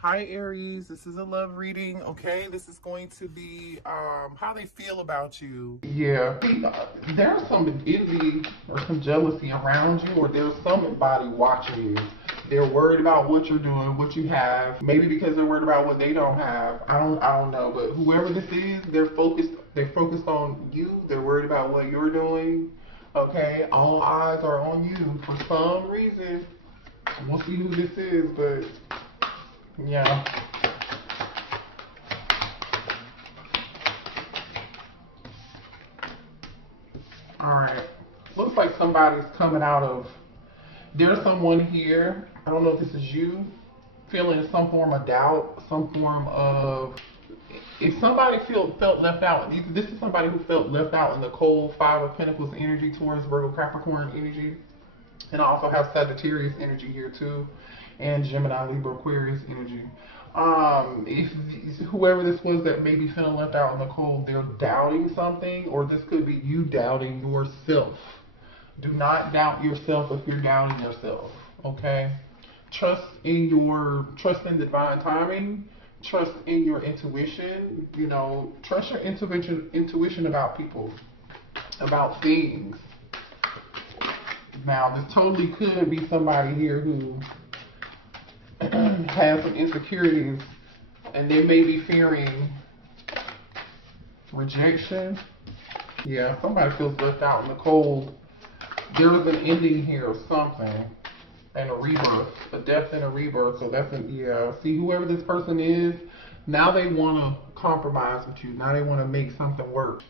Hi Aries, this is a love reading, okay? This is going to be how they feel about you. Yeah, there's some envy or some jealousy around you, or there's somebody watching you. They're worried about what you're doing, what you have. Maybe because they're worried about what they don't have. I don't know, but whoever this is, they're focused on you. They're worried about what you're doing. Okay? All eyes are on you for some reason. We'll see who this is, but yeah. Alright. Looks like somebody's coming out of. There's someone here. I don't know if this is you. Feeling some form of doubt, some form of. If somebody felt left out, this is somebody who felt left out in the cold Five of Pentacles energy, Taurus, Virgo, Capricorn energy. And I also have Sagittarius energy here too. And Gemini, Libra, Aquarius energy. If whoever this was that may be feeling left out in the cold, they're doubting something, or this could be you doubting yourself. Do not doubt yourself if you're doubting yourself, okay? Trust in divine timing. Trust in your intuition. You know, trust your intuition about people, about things. Now, this totally could be somebody here who has some insecurities, and they may be fearing rejection. Yeah, somebody feels left out in the cold. There is an ending here of something, and a rebirth, a death and a rebirth. So that's see, whoever this person is, now they want to compromise with you. Now they want to make something work.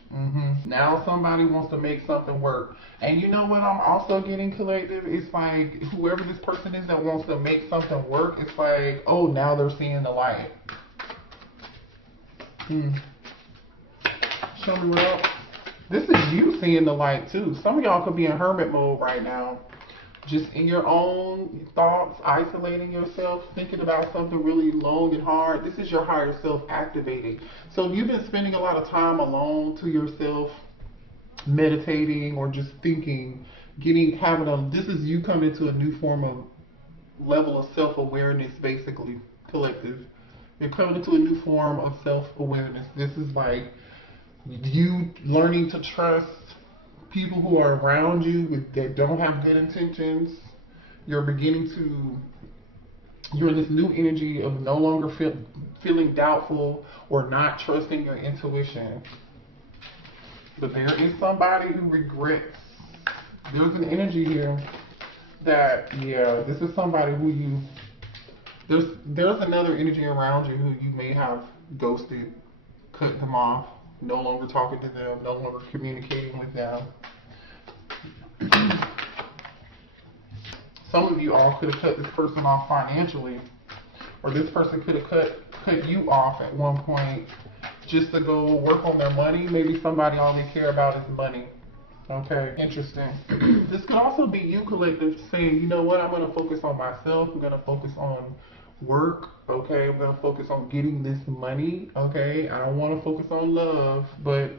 Now somebody wants to make something work. And you know what I'm also getting, collective? It's like whoever this person is that wants to make something work, it's like, oh, now they're seeing the light. Show me what else. This is you seeing the light too. Some of y'all could be in hermit mode right now. Just in your own thoughts, isolating yourself, thinking about something really long and hard. This is your higher self activating. So you've been spending a lot of time alone to yourself, meditating or just thinking, this is you coming to a new form of level of self-awareness, basically, collective. You're coming to a new form of self-awareness. This is like you learning to trust people who are around you that don't have good intentions. You're in this new energy of no longer feeling doubtful or not trusting your intuition. But there is somebody who regrets. There's an energy here that, this is somebody who there's another energy around you who you may have ghosted, cut them off, no longer talking to them, no longer communicating with them. Some of you all could have cut this person off financially, or this person could have cut you off at one point just to go work on their money. Maybe somebody all they care about is money. Okay, interesting. This could also be you, collective, saying, you know what, I'm going to focus on myself. I'm going to focus on work. Okay, I'm going to focus on getting this money. Okay, I don't want to focus on love, but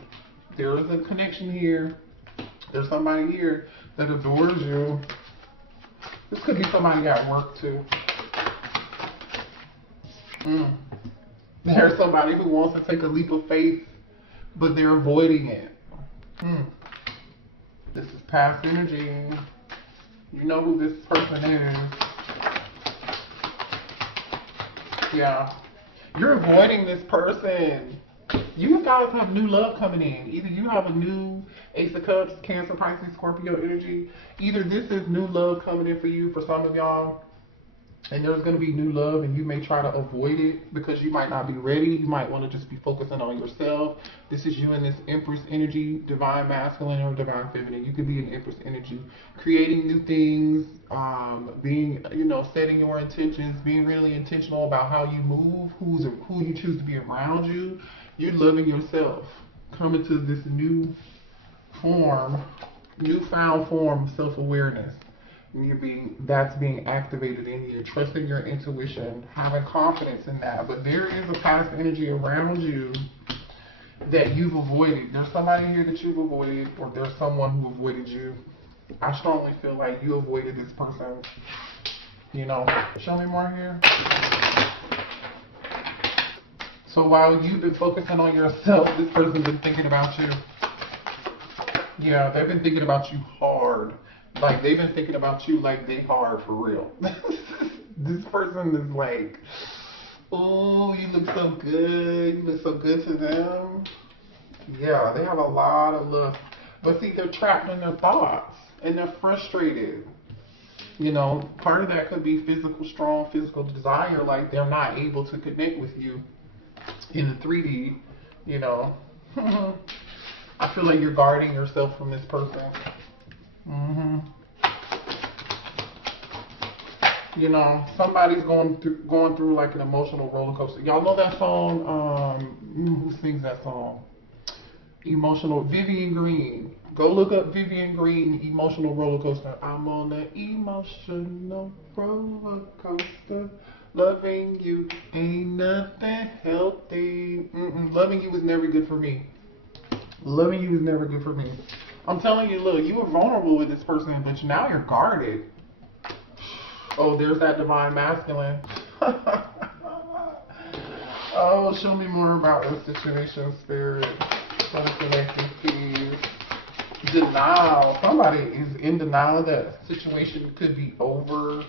there is a connection here. There's somebody here that adores you. This could be somebody at work too. There's somebody who wants to take a leap of faith, but they're avoiding it. This is past energy. You know who this person is. Yeah. You're avoiding this person. You guys have new love coming in. Either you have a new Ace of Cups, Cancer, Pisces, Scorpio energy. Either this is new love coming in for you, for some of y'all, and there's going to be new love, and you may try to avoid it because you might not be ready. You might want to just be focusing on yourself. This is you in this Empress energy, divine masculine or divine feminine. You could be an Empress energy, creating new things, being, setting your intentions, being really intentional about how you move, who you choose to be around you. You're loving yourself, coming to this newfound form of self-awareness. That's being activated in you, trusting your intuition, having confidence in that. But there is a past energy around you that you've avoided. There's somebody here that you've avoided, or there's someone who avoided you. I strongly feel like you avoided this person. Show me more here. So while you've been focusing on yourself, this person's been thinking about you. Yeah, they've been thinking about you hard. Like, they've been thinking about you like they hard for real. This person is like, oh, you look so good. You look so good to them. Yeah, they have a lot of love. But see, they're trapped in their thoughts and they're frustrated. You know, part of that could be strong physical desire. Like, they're not able to connect with you in the 3D, you know. I feel like you're guarding yourself from this person. You know, somebody's going through like an emotional roller coaster. Y'all know that song? Who sings that song? Emotional, Vivian Green. Go look up Vivian Green, Emotional Roller Coaster. I'm on an emotional roller coaster. Loving you ain't nothing healthy. Loving you was never good for me. Loving you was never good for me. I'm telling you, look, you were vulnerable with this person, but now you're guarded. Oh, there's that divine masculine. Oh, show me more about the situation, spirit. Connection, please. Denial. Somebody is in denial that situation could be over.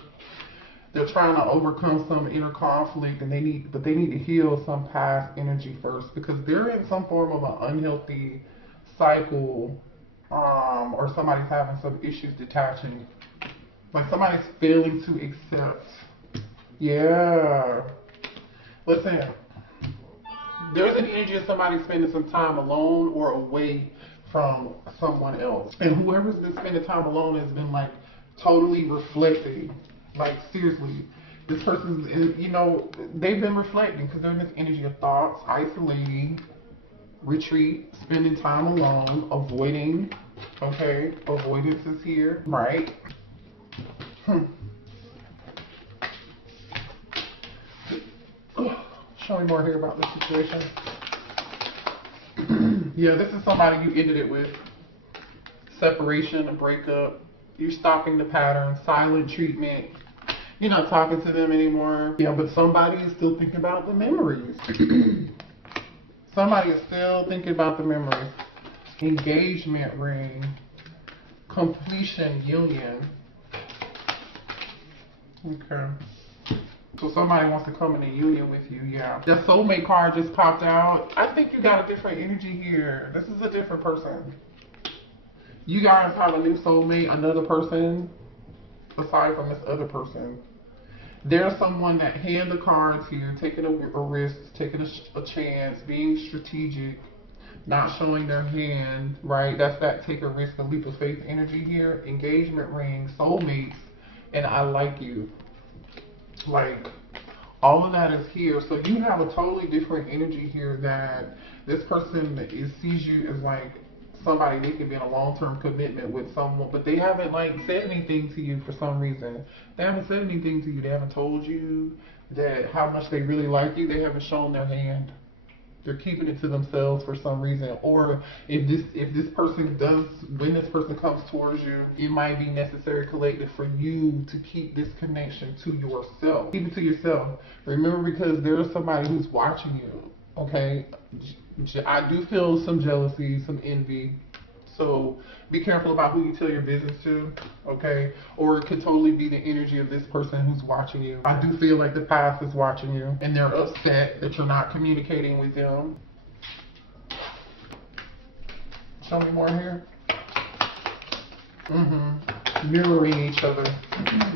They're trying to overcome some inner conflict, and they need to heal some past energy first, because they're in some form of an unhealthy cycle, or somebody's having some issues detaching. Like somebody's failing to accept. Yeah. Listen. There's an energy of somebody spending some time alone or away from someone else. And whoever's been spending time alone has been like totally reflecting. Like seriously, this person's, you know, they've been reflecting because they're in this energy of thoughts, isolating, retreat, spending time alone, avoiding. Okay, avoidance is here, right? Show me more here about this situation. Yeah, this is somebody you ended it with. Separation, a breakup. You're stopping the pattern, silent treatment. You're not talking to them anymore. Yeah, but somebody is still thinking about the memories. Somebody is still thinking about the memories. Engagement ring. Completion union. Okay. So somebody wants to come in a union with you, yeah. The soulmate card just popped out. I think you got a different energy here. This is a different person. You guys have a new soulmate, another person, aside from this other person. There's someone that hand the cards here, taking a risk, taking a chance, being strategic, not showing their hand, right? That's that take a risk, a leap of faith energy here. Engagement ring, soulmates, and I like you. Like, all of that is here. So you have a totally different energy here, that this person sees you as like somebody they can be in a long-term commitment with someone, but they haven't like said anything to you for some reason. They haven't said anything to you. They haven't told you that how much they really like you. They haven't shown their hand. They're keeping it to themselves for some reason. Or if this person does, when this person comes towards you, it might be necessary collective for you to keep this connection to yourself. Keep it to yourself. Remember, because there's somebody who's watching you. Okay, I do feel some jealousy, some envy. So be careful about who you tell your business to, okay? Or it could totally be the energy of this person who's watching you. I do feel like the past is watching you, and they're upset that you're not communicating with them. Show me more here. Mirroring each other.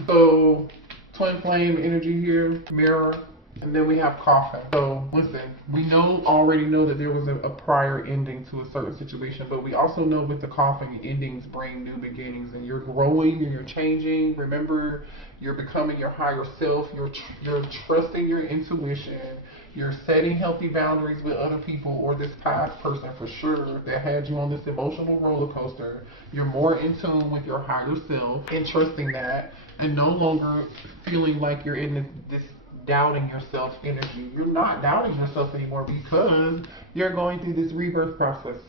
So twin flame energy here, mirror. And then we have coffin. So listen, we already know that there was a prior ending to a certain situation, but we also know with the coffin, endings bring new beginnings, and you're growing and you're changing. Remember, you're becoming your higher self. You're trusting your intuition. You're setting healthy boundaries with other people or this past person for sure that had you on this emotional roller coaster. You're more in tune with your higher self and trusting that, and no longer feeling like you're in this doubting yourself energy. You're not doubting yourself anymore because you're going through this rebirth process.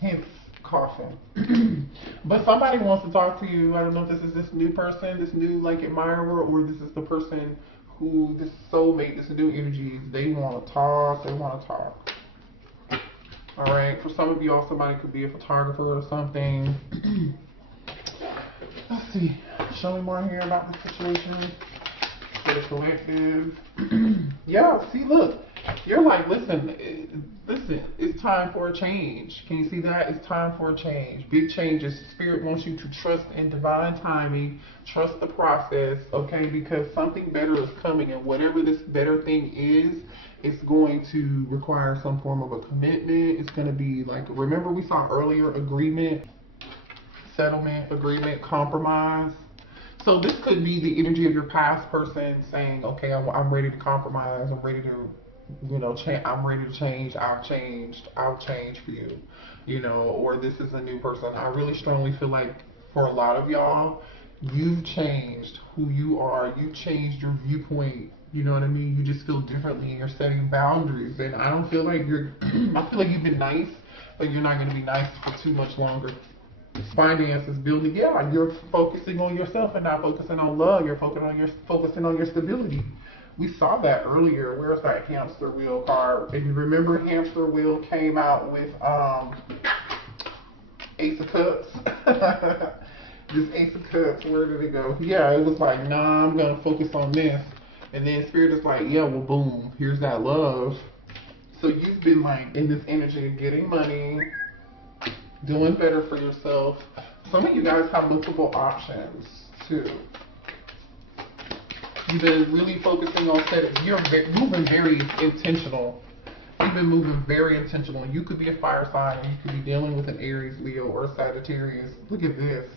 Hence, coffin. But somebody wants to talk to you. I don't know if this is this new person, this new like admirer, or this is the person who this soulmate, this new energy is, they want to talk. They want to talk. All right. For some of y'all, somebody could be a photographer or something. Let's see. Show me more here about the situation. For the collective. Yeah. See, look. You're like, listen, it's time for a change. Can you see that? It's time for a change. Big changes. Spirit wants you to trust in divine timing. Trust the process, okay? Because something better is coming, and whatever this better thing is, it's going to require some form of a commitment. It's going to be like, remember we saw earlier, agreement, settlement, agreement, compromise. So this could be the energy of your past person saying, okay, I'm ready to compromise. I'm ready to, I'm ready to change. I'll change for you, or this is a new person. I really strongly feel like for a lot of y'all, you've changed who you are. You've changed your viewpoint. You know what I mean? You just feel differently and you're setting boundaries. And I don't feel like I feel like you've been nice, but you're not going to be nice for too much longer. Finances, building, yeah, you're focusing on yourself and not focusing on love. You're focusing on your stability. We saw that earlier. Where's that hamster wheel card? If you remember, hamster wheel came out with Ace of Cups. This Ace of Cups, where did it go? Yeah, it was like, nah, I'm gonna focus on this. And then Spirit is like, yeah, well, boom, here's that love. So you've been like in this energy of getting money, doing better for yourself. Some of you guys have multiple options too. You've been really focusing on setting. You're moving very intentional. You've been moving very intentional. You could be a fire sign. You could be dealing with an Aries, Leo, or Sagittarius. Look at this.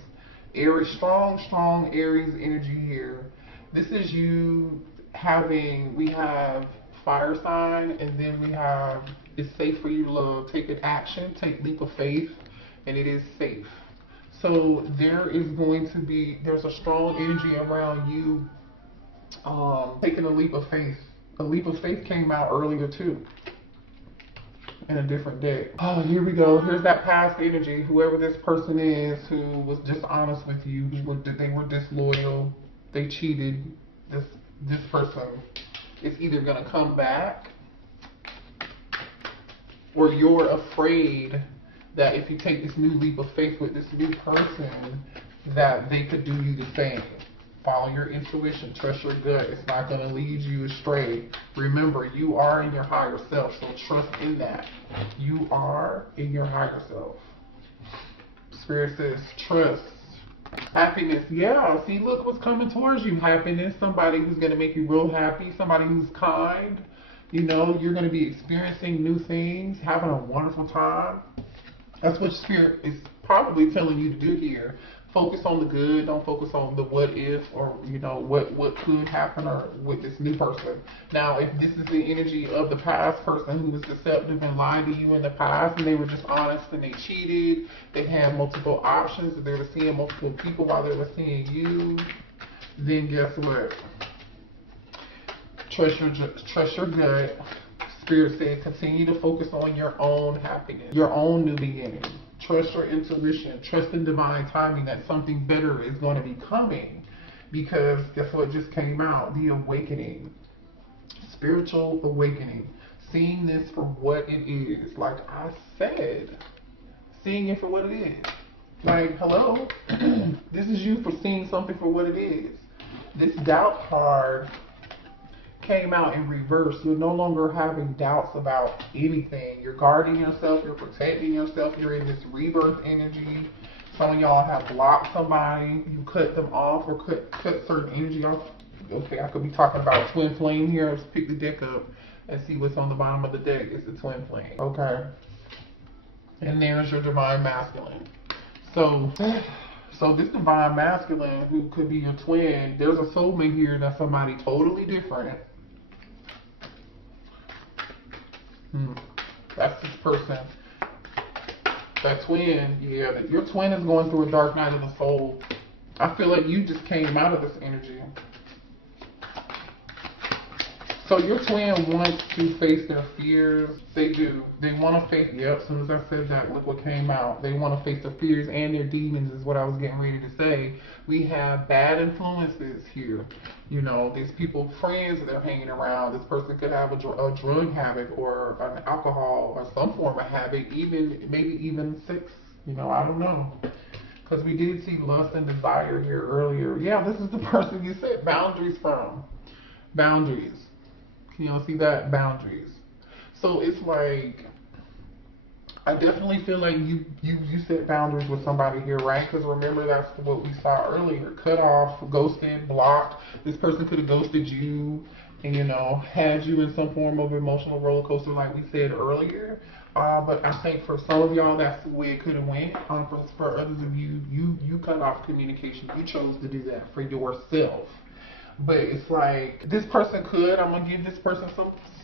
Aries, strong Aries energy here. This is you having, we have fire sign, and then we have, it's safe for you to love. Take an action, take leap of faith, and it is safe. So there is going to be, there's a strong energy around you taking a leap of faith. A leap of faith came out earlier too, in a different deck. Oh, here we go. Here's that past energy. Whoever this person is who was dishonest with you, they were disloyal, they cheated. This person is either gonna come back, or you're afraid that if you take this new leap of faith with this new person, that they could do you the same. Follow your intuition, trust your gut. It's not going to lead you astray. Remember, you are in your higher self, so trust in that. You are in your higher self. Spirit says, trust. Happiness, yeah. See, look what's coming towards you. Happiness, somebody who's going to make you real happy, somebody who's kind. You're going to be experiencing new things, having a wonderful time. That's what Spirit is probably telling you to do here. Focus on the good. Don't focus on the what if, or what could happen, or with this new person. Now, if this is the energy of the past person who was deceptive and lied to you in the past, and they were dishonest and they cheated, they had multiple options, they were seeing multiple people while they were seeing you, then guess what? Trust your gut. Spirit said, continue to focus on your own happiness, your own new beginning. Trust your intuition. Trust in divine timing that something better is going to be coming. Because guess what just came out? The awakening. Spiritual awakening. Seeing this for what it is. Like I said. Seeing it for what it is. Like, hello? This is you for seeing something for what it is. This doubt card came out in reverse. You're no longer having doubts about anything. You're guarding yourself. You're protecting yourself. You're in this rebirth energy. Some of y'all have blocked somebody. You cut them off, or cut certain energy off. Okay, I could be talking about twin flame here. Let's pick the deck up and see what's on the bottom of the deck. It's the twin flame. Okay. And there's your divine masculine. So this divine masculine, who could be your twin, there's a soulmate here that's somebody totally different. That's this person. That twin, yeah, your twin is going through a dark night of the soul. I feel like you just came out of this energy. So your twin wants to face their fears. They do. They want to face, yep, as soon as I said that, look what came out. They want to face their fears and their demons is what I was getting ready to say. We have bad influences here. You know, these people, friends that they're hanging around. This person could have a drug habit or an alcohol or some form of habit, even maybe even sex. You know, I don't know. Because we did see lust and desire here earlier. Yeah, this is the person you said boundaries from. Boundaries. Can y'all see that? Boundaries. So it's like, I definitely feel like you set boundaries with somebody here, right? Because remember, that's what we saw earlier. Cut off, ghosted, blocked. This person could have ghosted you and, you know, had you in some form of emotional roller coaster like we said earlier. But I think for some of y'all, that's the way it could have went. For others of you, you cut off communication. You chose to do that for yourself. But it's like, this person could, I'm going to give this person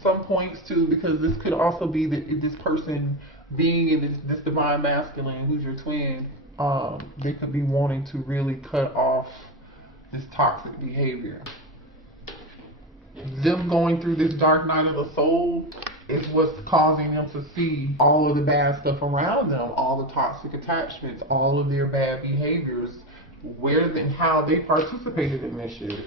some points too, because this could also be this person being in this divine masculine, who's your twin, they could be wanting to really cut off this toxic behavior. Them going through this dark night of the soul is what's causing them to see all of the bad stuff around them, all the toxic attachments, all of their bad behaviors, where and how they participated in this shit.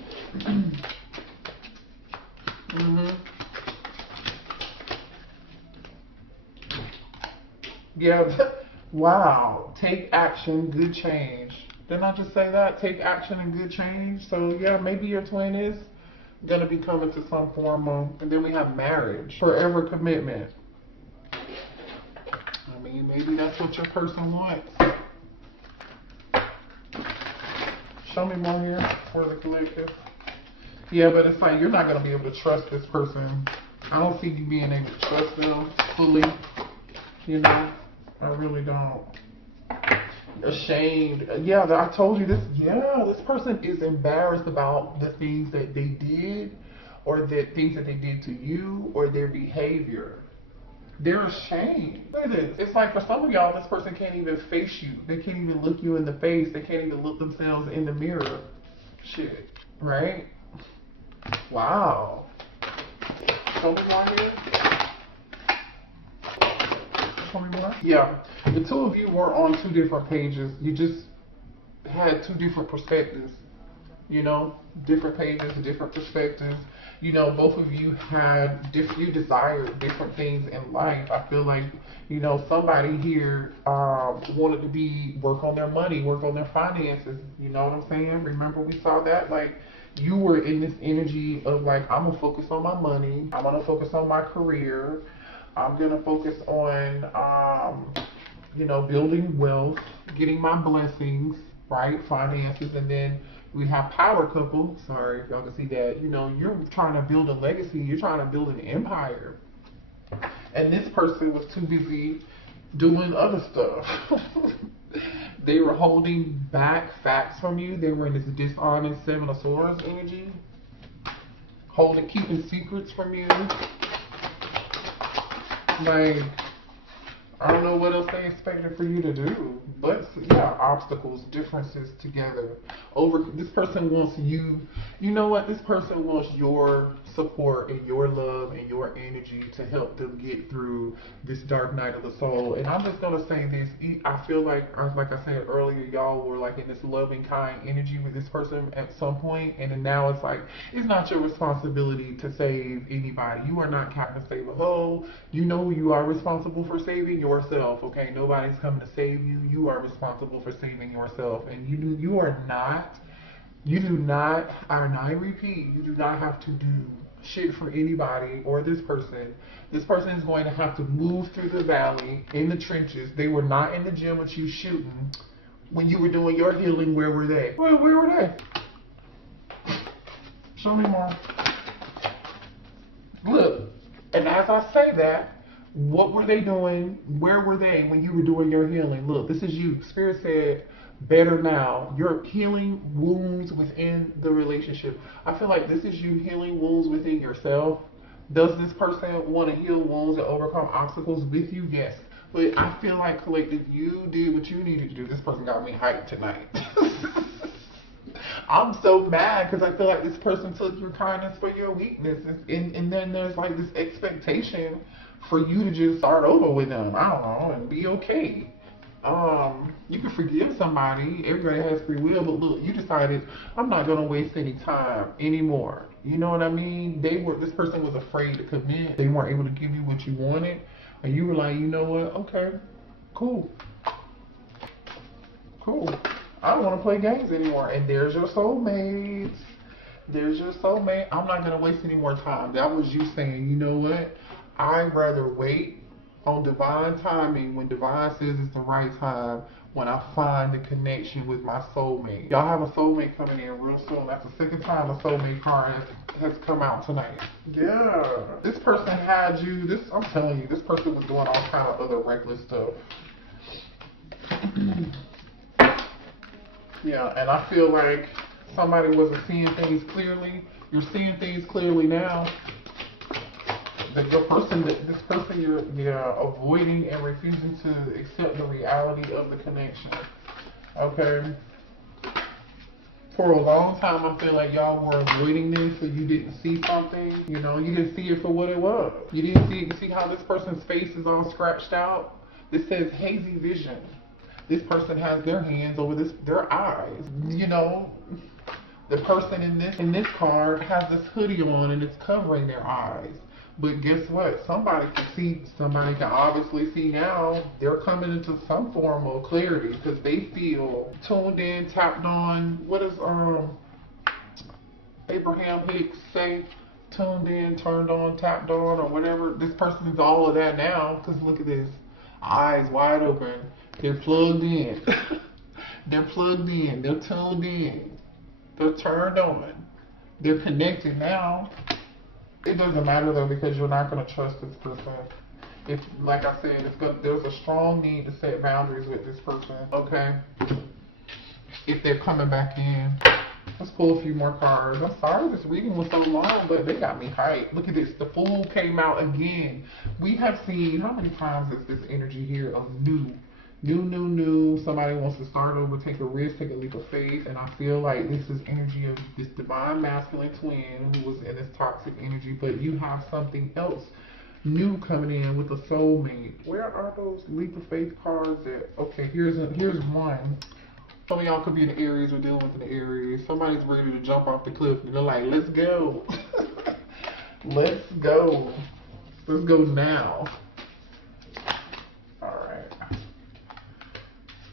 Yeah, wow. Take action, good change. Didn't I just say that? Take action and good change. So yeah, maybe your twin is gonna be coming to some form of, and then we have marriage, forever commitment. I mean, maybe that's what your person wants. Show me more here for the collective. Yeah, but it's like you're not going to be able to trust this person. I don't see you being able to trust them fully. You know, I really don't. Ashamed. Yeah, I told you this. Yeah, this person is embarrassed about the things that they did, or the things that they did to you, or their behavior. They're ashamed. Look at this. It's like for some of y'all, this person can't even face you. They can't even look you in the face. They can't even look themselves in the mirror. Shit. Right? Wow. Show me more here. Show me more. Yeah. The two of you were on two different pages. You just had two different perspectives. You know, different pages, different perspectives. You know, both of you had you desired different things in life. I feel like, you know, somebody here wanted to work on their money, work on their finances. You know what I'm saying? Remember we saw that? Like, you were in this energy of like, I'm gonna focus on my money. I'm gonna focus on my career. I'm gonna focus on, you know, building wealth, getting my blessings, right? Finances, and then we have power couple. Sorry if y'all can see that. You know, you're trying to build a legacy. You're trying to build an empire. And this person was too busy doing other stuff. They were holding back facts from you. They were in this dishonest Seven of Swords energy. Keeping secrets from you. Like, I don't know what else they expected for you to do, but yeah, obstacles, differences together. This person wants you, you know what, this person wants your support and your love and your energy to help them get through this dark night of the soul. And I'm just going to say this, I feel like I said earlier, y'all were like in this loving, kind energy with this person at some point, and then now it's like, it's not your responsibility to save anybody. You are not Captain Save a Ho. You know you are responsible for saving yourself, okay? Nobody's coming to save you. You are responsible for saving yourself. And you are not, and I repeat, you do not have to do shit for anybody or this person. This person is going to have to move through the valley, in the trenches. They were not in the gym with you shooting. When you were doing your healing, where were they? Where were they? Show me more. Look, and as I say that, what were they doing? Where were they when you were doing your healing? Look, this is you. Spirit said, better now. You're healing wounds within the relationship. I feel like this is you healing wounds within yourself. Does this person want to heal wounds and overcome obstacles with you? Yes. But I feel like, collective, you did what you needed to do. This person got me hyped tonight. I'm so mad because I feel like this person took your kindness for your weakness, and then there's like this expectation for you to just start over with them. I don't know, and be okay. You can forgive somebody. Everybody has free will, but look, you decided I'm not gonna waste any time anymore. You know what I mean? This person was afraid to commit. They weren't able to give you what you wanted, and you were like, you know what? Okay, cool, cool. I don't want to play games anymore. And there's your soulmate. There's your soulmate. I'm not gonna waste any more time. That was you saying, you know what? I'd rather wait on divine timing when divine says it's the right time, when I find the connection with my soulmate. Y'all have a soulmate coming in real soon. That's the second time a soulmate card has come out tonight. Yeah. This person had you, I'm telling you, this person was doing all kind of other reckless stuff. Yeah, and I feel like somebody wasn't seeing things clearly. You're seeing things clearly now. That this person you're avoiding and refusing to accept the reality of the connection. Okay. For a long time, I feel like y'all were avoiding this, so you didn't see something. You know, you didn't see it for what it was. You didn't see how this person's face is all scratched out. This says hazy vision. This person has their hands over their eyes. You know, the person in this card has this hoodie on and it's covering their eyes. But guess what? Somebody can obviously see now. They're coming into some form of clarity because they feel tuned in, tapped on. What does Abraham Hicks say? Tuned in, turned on, tapped on, or whatever. This person is all of that now because look at this. Eyes wide open. They're plugged in. They're plugged in. They're tuned in. They're turned on. They're connected now. It doesn't matter though because you're not going to trust this person. If, like I said, there's a strong need to set boundaries with this person. Okay. If they're coming back in. Let's pull a few more cards. I'm sorry this reading was so long, but they got me hyped. Look at this. The Fool came out again. We have seen, how many times is this energy here of new? Somebody wants to start over, take a risk, take a leap of faith. And I feel like this is energy of this divine masculine twin who was in this toxic energy. But you have something else new coming in with a soulmate. Where are those leap of faith cards at? Okay, here's one. Some of y'all could be an Aries or dealing with an Aries. Somebody's ready to jump off the cliff and they're like, let's go. Let's go. Let's go now. Alright.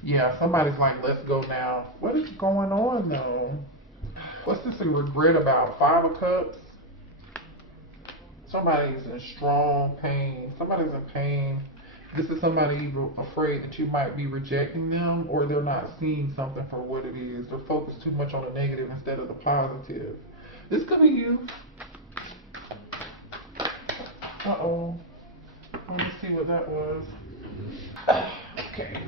Yeah, somebody's like, let's go now. What is going on though? What's this a regret about? 5 of Cups? Somebody's in strong pain. Somebody's in pain. This is somebody afraid that you might be rejecting them or they're not seeing something for what it is. They're focused too much on the negative instead of the positive. This could be you. Uh-oh. Let me see what that was. Okay.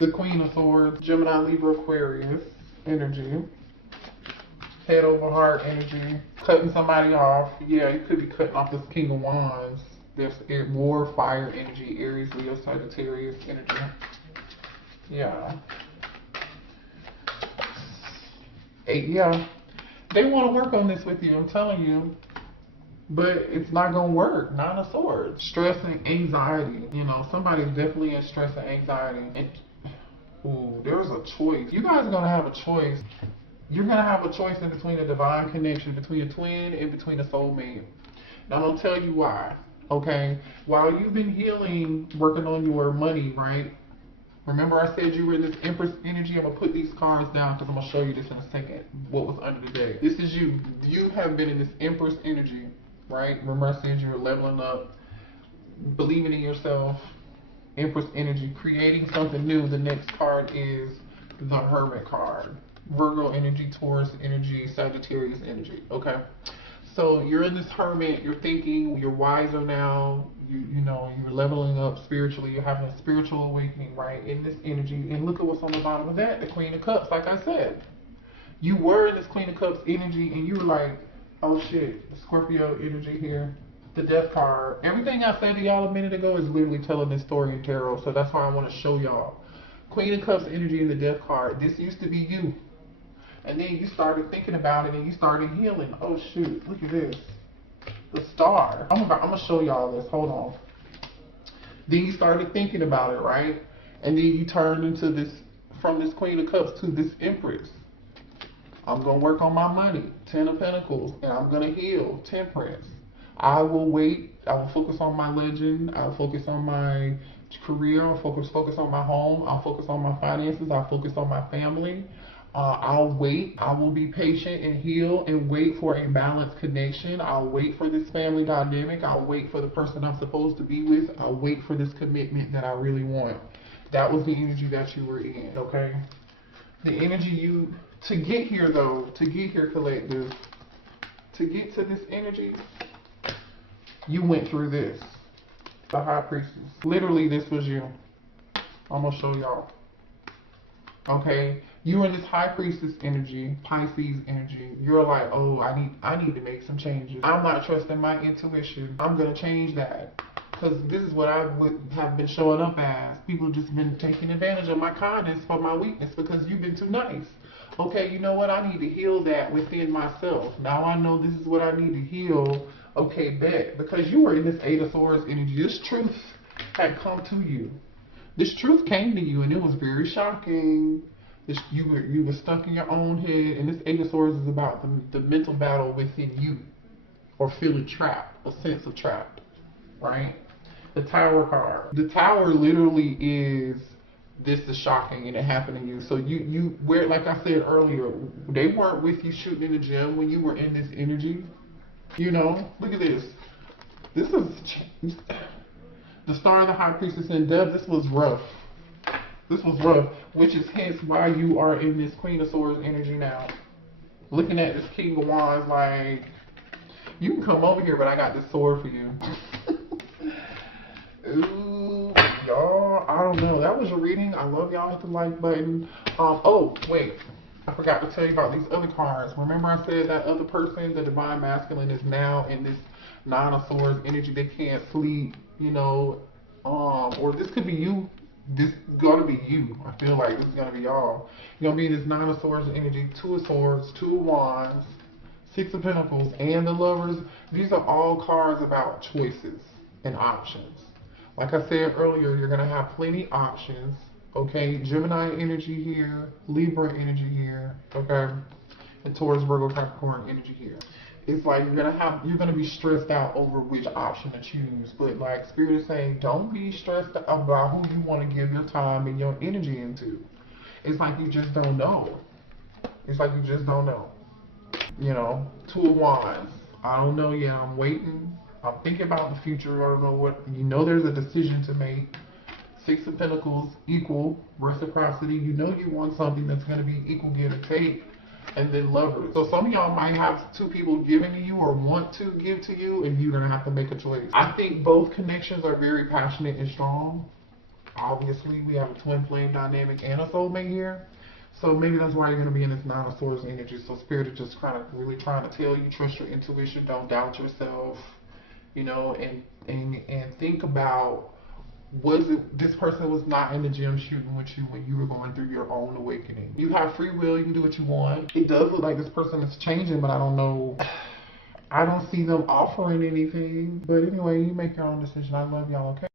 The Queen of Swords, Gemini, Libra, Aquarius energy. Head over heart energy. Cutting somebody off. Yeah, you could be cutting off this King of Wands. There's more fire energy, Aries, Leo, Sagittarius energy. Yeah. Yeah. They want to work on this with you, I'm telling you. But it's not going to work. 9 of Swords. Stress and anxiety. You know, somebody's definitely in stress and anxiety. And, ooh, there's a choice. You guys are going to have a choice. You're going to have a choice in between a divine connection, between a twin and between a soulmate. Now, I'm going to tell you why. Okay, while you've been healing, working on your money, right? Remember I said you were in this Empress energy? I'm going to put these cards down because I'm going to show you this in a second, what was under the deck. This is you. You have been in this Empress energy, right? Remember I said you were leveling up, believing in yourself, Empress energy, creating something new. The next card is the Hermit card. Virgo energy, Taurus energy, Sagittarius energy, okay? So you're in this hermit, you're thinking, you're wiser now, you know, you're leveling up spiritually, you're having a spiritual awakening, right, in this energy. And look at what's on the bottom of that, the Queen of Cups, like I said. You were in this Queen of Cups energy and you were like, oh shit, the Scorpio energy here, the Death card. Everything I said to y'all a minute ago is literally telling this story in tarot, so that's why I want to show y'all. Queen of Cups energy in the Death card. This used to be you. And then you started thinking about it and you started healing. Oh shoot, look at this. The Star. I'm gonna show y'all this. Hold on. Then you started thinking about it, right? And then you turned into this, from this Queen of Cups to this Empress. I'm going to work on my money, 10 of Pentacles, and I'm going to heal, Temperance. I will wait. I will focus on my legend. I'll focus on my career. I'll focus on my home. I'll focus on my finances. I'll focus on my family. I'll wait. I will be patient and heal and wait for a balanced connection. I'll wait for this family dynamic. I'll wait for the person I'm supposed to be with. I'll wait for this commitment that I really want. That was the energy that you were in, okay? The energy to get here though, collective, to get to this energy, you went through this. The High Priestess. Literally, this was you. I'm going to show y'all. Okay? You in this High Priestess energy, Pisces energy, you're like, oh, I need to make some changes. I'm not trusting my intuition. I'm going to change that. Because this is what I would have been showing up as. People just been taking advantage of my kindness for my weakness because you've been too nice. Okay, you know what? I need to heal that within myself. Now I know this is what I need to heal. Okay, bet. Because you were in this Eight of Swords energy. This truth had come to you. This truth came to you and it was very shocking. You were stuck in your own head, and this Eight of Swords is about the mental battle within you, or feeling trapped, a sense of trapped, right? The Tower card. The Tower literally is, this is shocking and it happened to you. So you where, like I said earlier, they weren't with you shooting in the gym when you were in this energy. You know, look at this. This is the Star of the High Priestess in Depth. This was rough. This was rough, which is hence why you are in this Queen of Swords energy now. Looking at this King of Wands, like, you can come over here, but I got this sword for you. Ooh, y'all, I don't know. That was your reading. I love y'all. Hit the like button. Oh, wait. I forgot to tell you about these other cards. Remember I said that other person, the Divine Masculine, is now in this Nine of Swords energy. They can't sleep, you know, or this could be you. This is going to be you. I feel like this is going to be y'all. You're going to be in this Nine of Swords energy, Two of Swords, Two of Wands, Six of Pentacles, and the Lovers. These are all cards about choices and options. Like I said earlier, you're going to have plenty options. Okay, Gemini energy here, Libra energy here, okay, and Taurus, Virgo, Capricorn energy here. It's like you're gonna be stressed out over which option to choose. But like Spirit is saying, don't be stressed about who you want to give your time and your energy into. It's like you just don't know. It's like you just don't know. You know, Two of Wands. I don't know yet. I'm waiting. I'm thinking about the future. I don't know what. You know, there's a decision to make. Six of Pentacles, equal reciprocity. You know you want something that's going to be equal give and take. And then Lovers. So some of y'all might have two people giving to you or want to give to you, and you're going to have to make a choice. I think both connections are very passionate and strong. Obviously, we have a twin flame dynamic and a soulmate here. So maybe that's why you're going to be in this Nine of Swords energy. So Spirit is just kind of really trying to tell you, trust your intuition, don't doubt yourself, you know, and think about, this person was not in the gym shooting with you when you were going through your own awakening. You have free will, you can do what you want. It does look like this person is changing, but I don't know. I don't see them offering anything. But anyway, you make your own decision. I love y'all, okay?